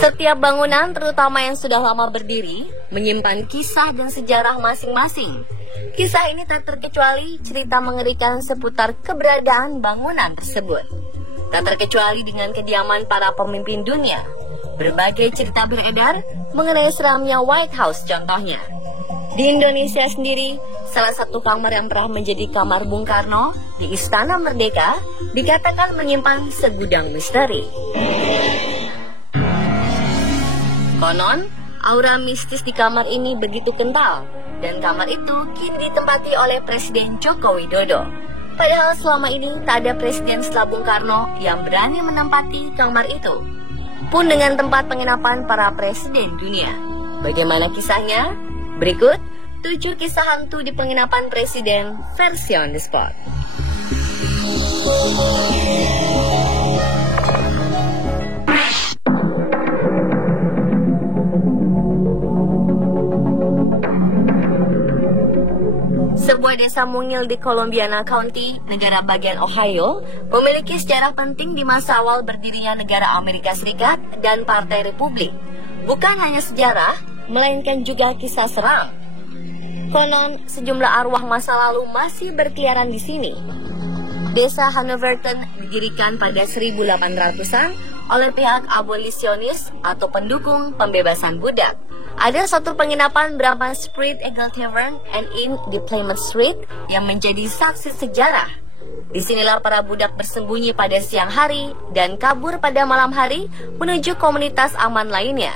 Setiap bangunan, terutama yang sudah lama berdiri, menyimpan kisah dan sejarah masing-masing. Kisah ini tak terkecuali cerita mengerikan seputar keberadaan bangunan tersebut. Tak terkecuali dengan kediaman para pemimpin dunia. Berbagai cerita beredar mengenai seramnya White House contohnya. Di Indonesia sendiri, salah satu kamar yang pernah menjadi kamar Bung Karno di Istana Merdeka dikatakan menyimpan segudang misteri. Konon, aura mistis di kamar ini begitu kental, dan kamar itu kini ditempati oleh Presiden Joko Widodo. Padahal selama ini tak ada presiden setelah Bung Karno yang berani menempati kamar itu, pun dengan tempat penginapan para presiden dunia. Bagaimana kisahnya? Berikut 7 kisah hantu di penginapan presiden versi on the spot. Sebuah desa mungil di Columbiana County, negara bagian Ohio, memiliki sejarah penting di masa awal berdirinya negara Amerika Serikat dan Partai Republik. Bukan hanya sejarah, melainkan juga kisah seram. Konon, sejumlah arwah masa lalu masih berkeliaran di sini. Desa Hanoverton didirikan pada 1800-an oleh pihak abolisionis atau pendukung pembebasan budak. Ada satu penginapan bernama Spread Eagle Tavern and Inn di Plymouth Street yang menjadi saksi sejarah. Disinilah para budak bersembunyi pada siang hari dan kabur pada malam hari menuju komunitas aman lainnya.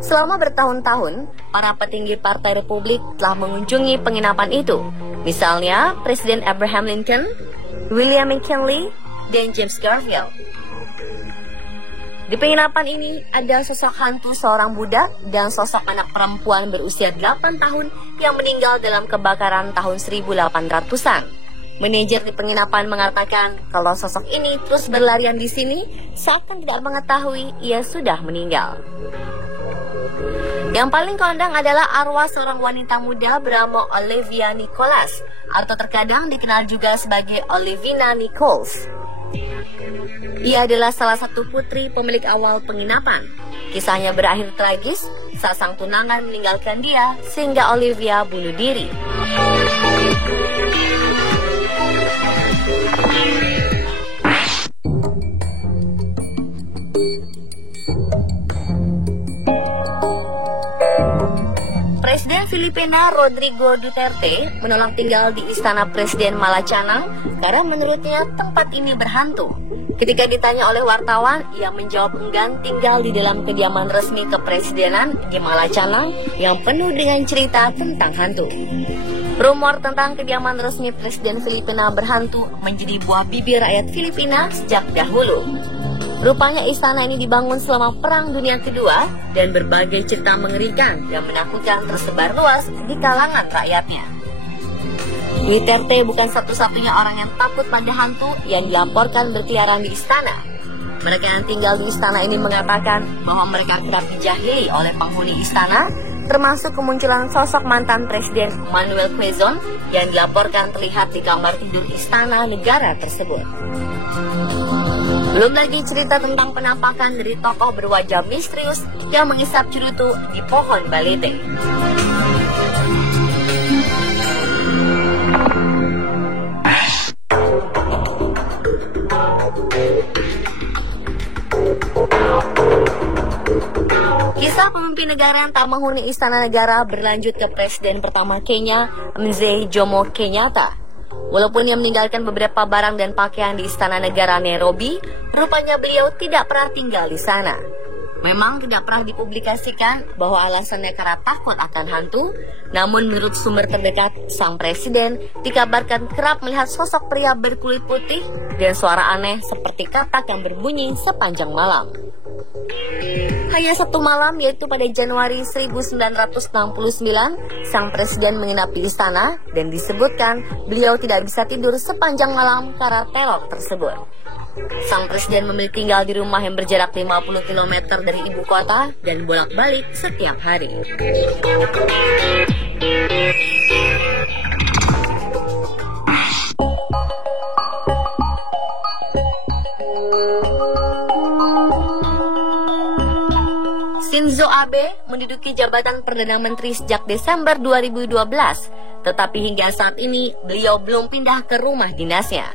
Selama bertahun-tahun, para petinggi Partai Republik telah mengunjungi penginapan itu. Misalnya, Presiden Abraham Lincoln, William McKinley, dan James Garfield. Di penginapan ini ada sosok hantu seorang budak dan sosok anak perempuan berusia 8 tahun yang meninggal dalam kebakaran tahun 1800-an. Manajer di penginapan mengatakan kalau sosok ini terus berlarian di sini seakan tidak mengetahui ia sudah meninggal. Yang paling kondang adalah arwah seorang wanita muda bernama Olivia Nicholas, atau terkadang dikenal juga sebagai Olivina Nichols. Ia adalah salah satu putri pemilik awal penginapan. Kisahnya berakhir tragis saat sang tunangan meninggalkan dia sehingga Olivia bunuh diri. Presiden Filipina Rodrigo Duterte menolak tinggal di Istana Presiden Malacanang karena menurutnya tempat ini berhantu. Ketika ditanya oleh wartawan, ia menjawab enggan tinggal di dalam kediaman resmi kepresidenan di Malacanang yang penuh dengan cerita tentang hantu. Rumor tentang kediaman resmi Presiden Filipina berhantu menjadi buah bibir rakyat Filipina sejak dahulu. Rupanya istana ini dibangun selama Perang Dunia Kedua dan berbagai cerita mengerikan dan menakutkan tersebar luas di kalangan rakyatnya. Duterte bukan satu-satunya orang yang takut pada hantu yang dilaporkan berkeliaran di istana. Mereka yang tinggal di istana ini mengatakan bahwa mereka kerap dijahili oleh penghuni istana, termasuk kemunculan sosok mantan Presiden Manuel Quezon yang dilaporkan terlihat di kamar tidur istana negara tersebut. Belum lagi cerita tentang penampakan dari tokoh berwajah misterius yang mengisap cerutu di pohon balete. Kisah pemimpin negara yang tak menghuni istana negara berlanjut ke presiden pertama Kenya, Mzee Jomo Kenyatta. Walaupun ia meninggalkan beberapa barang dan pakaian di istana negara Nairobi, rupanya beliau tidak pernah tinggal di sana. Memang tidak pernah dipublikasikan bahwa alasannya karena takut akan hantu, namun menurut sumber terdekat, sang presiden dikabarkan kerap melihat sosok pria berkulit putih dan suara aneh seperti katak yang berbunyi sepanjang malam. Hanya satu malam, yaitu pada Januari 1969, sang presiden menginap di istana dan disebutkan beliau tidak bisa tidur sepanjang malam karena teror tersebut. Sang presiden memilih tinggal di rumah yang berjarak 50 km dari ibu kota dan bolak-balik setiap hari. Shinzo Abe menduduki jabatan Perdana Menteri sejak Desember 2012, tetapi hingga saat ini beliau belum pindah ke rumah dinasnya.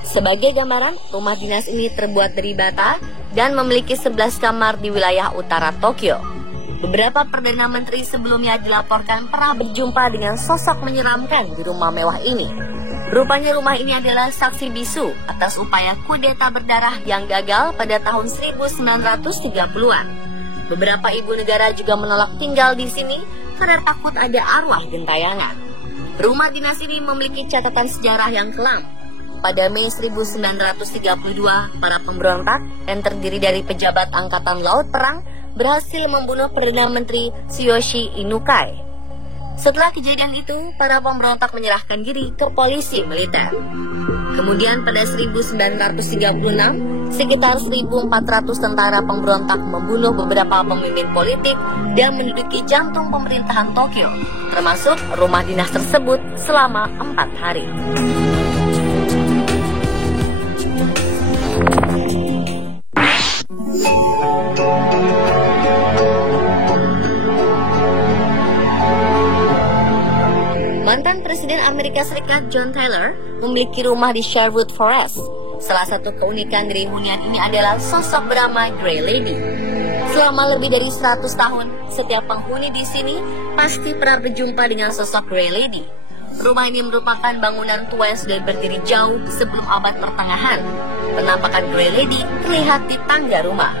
Sebagai gambaran, rumah dinas ini terbuat dari bata dan memiliki 11 kamar di wilayah utara Tokyo. Beberapa Perdana Menteri sebelumnya dilaporkan pernah berjumpa dengan sosok menyeramkan di rumah mewah ini. Rupanya rumah ini adalah saksi bisu atas upaya kudeta berdarah yang gagal pada tahun 1930-an. Beberapa ibu negara juga menolak tinggal di sini karena takut ada arwah gentayangan. Rumah dinas ini memiliki catatan sejarah yang kelam. Pada Mei 1932, para pemberontak yang terdiri dari pejabat Angkatan Laut Perang berhasil membunuh Perdana Menteri Tsuyoshi Inukai. Setelah kejadian itu, para pemberontak menyerahkan diri ke polisi militer. Kemudian pada 1936, sekitar 1.400 tentara pemberontak membunuh beberapa pemimpin politik dan menduduki jantung pemerintahan Tokyo, termasuk rumah dinas tersebut selama 4 hari. Mantan Presiden Amerika Serikat John Taylor memiliki rumah di Sherwood Forest. Salah satu keunikan dari hunian ini adalah sosok bernama Grey Lady. Selama lebih dari 100 tahun, setiap penghuni di sini pasti pernah berjumpa dengan sosok Grey Lady. Rumah ini merupakan bangunan tua yang sudah berdiri jauh sebelum abad pertengahan. Penampakan Grey Lady terlihat di tangga rumah.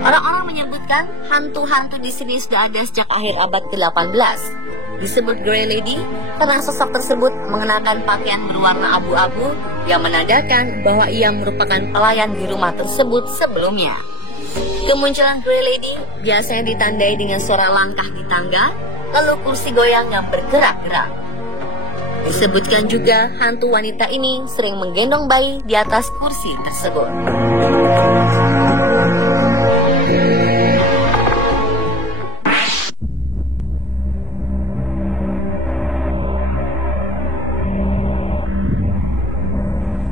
Orang-orang menyebutkan hantu-hantu di sini sudah ada sejak akhir abad ke-18. Disebut Grey Lady karena sosok tersebut mengenakan pakaian berwarna abu-abu yang menandakan bahwa ia merupakan pelayan di rumah tersebut sebelumnya. Kemunculan Grey Lady biasanya ditandai dengan suara langkah di tangga, lalu kursi goyang yang bergerak-gerak. Disebutkan juga hantu wanita ini sering menggendong bayi di atas kursi tersebut.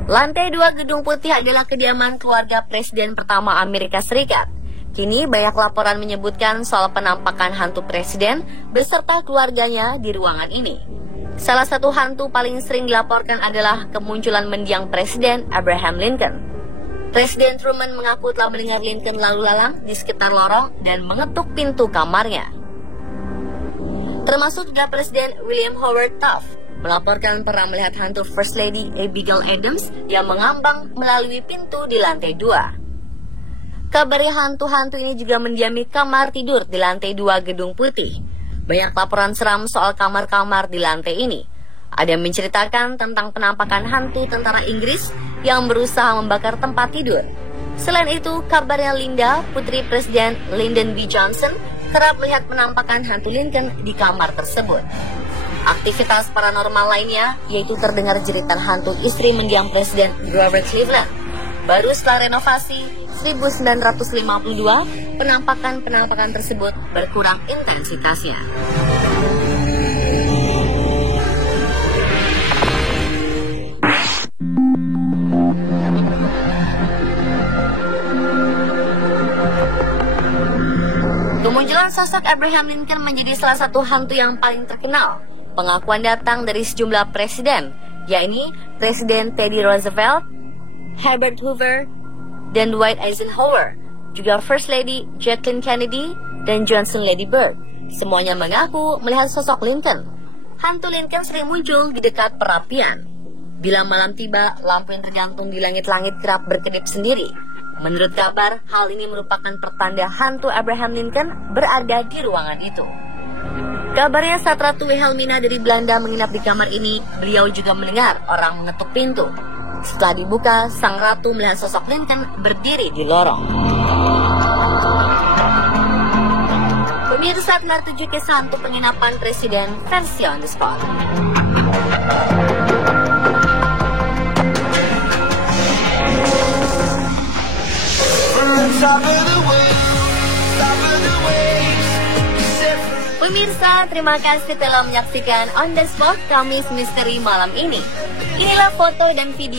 Lantai 2 Gedung Putih adalah kediaman keluarga Presiden pertama Amerika Serikat. Kini banyak laporan menyebutkan soal penampakan hantu presiden beserta keluarganya di ruangan ini. Salah satu hantu paling sering dilaporkan adalah kemunculan mendiang Presiden Abraham Lincoln. Presiden Truman mengaku telah mendengar Lincoln lalu lalang di sekitar lorong dan mengetuk pintu kamarnya. Termasuk juga Presiden William Howard Taft melaporkan pernah melihat hantu First Lady Abigail Adams yang mengambang melalui pintu di lantai 2. Kabarnya hantu-hantu ini juga mendiami kamar tidur di lantai 2 Gedung Putih. Banyak laporan seram soal kamar-kamar di lantai ini. Ada yang menceritakan tentang penampakan hantu tentara Inggris yang berusaha membakar tempat tidur. Selain itu, kabarnya Linda, putri Presiden Lyndon B. Johnson, kerap melihat penampakan hantu Lincoln di kamar tersebut. Aktivitas paranormal lainnya yaitu terdengar jeritan hantu istri mendiang Presiden Grover Cleveland. Baru setelah renovasi 1952, penampakan tersebut berkurang intensitasnya. Kemunculan sosok Abraham Lincoln menjadi salah satu hantu yang paling terkenal. Pengakuan datang dari sejumlah presiden, yakni Presiden Teddy Roosevelt, Herbert Hoover, dan Dwight Eisenhower, juga First Lady Jacqueline Kennedy dan Johnson Lady Bird. Semuanya mengaku melihat sosok Lincoln. Hantu Lincoln sering muncul di dekat perapian. Bila malam tiba, lampu yang tergantung di langit-langit kerap berkedip sendiri. Menurut kabar, hal ini merupakan pertanda hantu Abraham Lincoln berada di ruangan itu. Kabarnya saat Ratu Wilhelmina dari Belanda menginap di kamar ini, beliau juga mendengar orang mengetuk pintu. Setelah dibuka, sang ratu melihat sosok Lincoln berdiri di lorong. Pemirsa, telah 7 kisah hantu penginapan presiden versi on the spot. Pemirsa, terima kasih telah menyaksikan On The Spot Kamis Misteri malam ini. Inilah foto dan video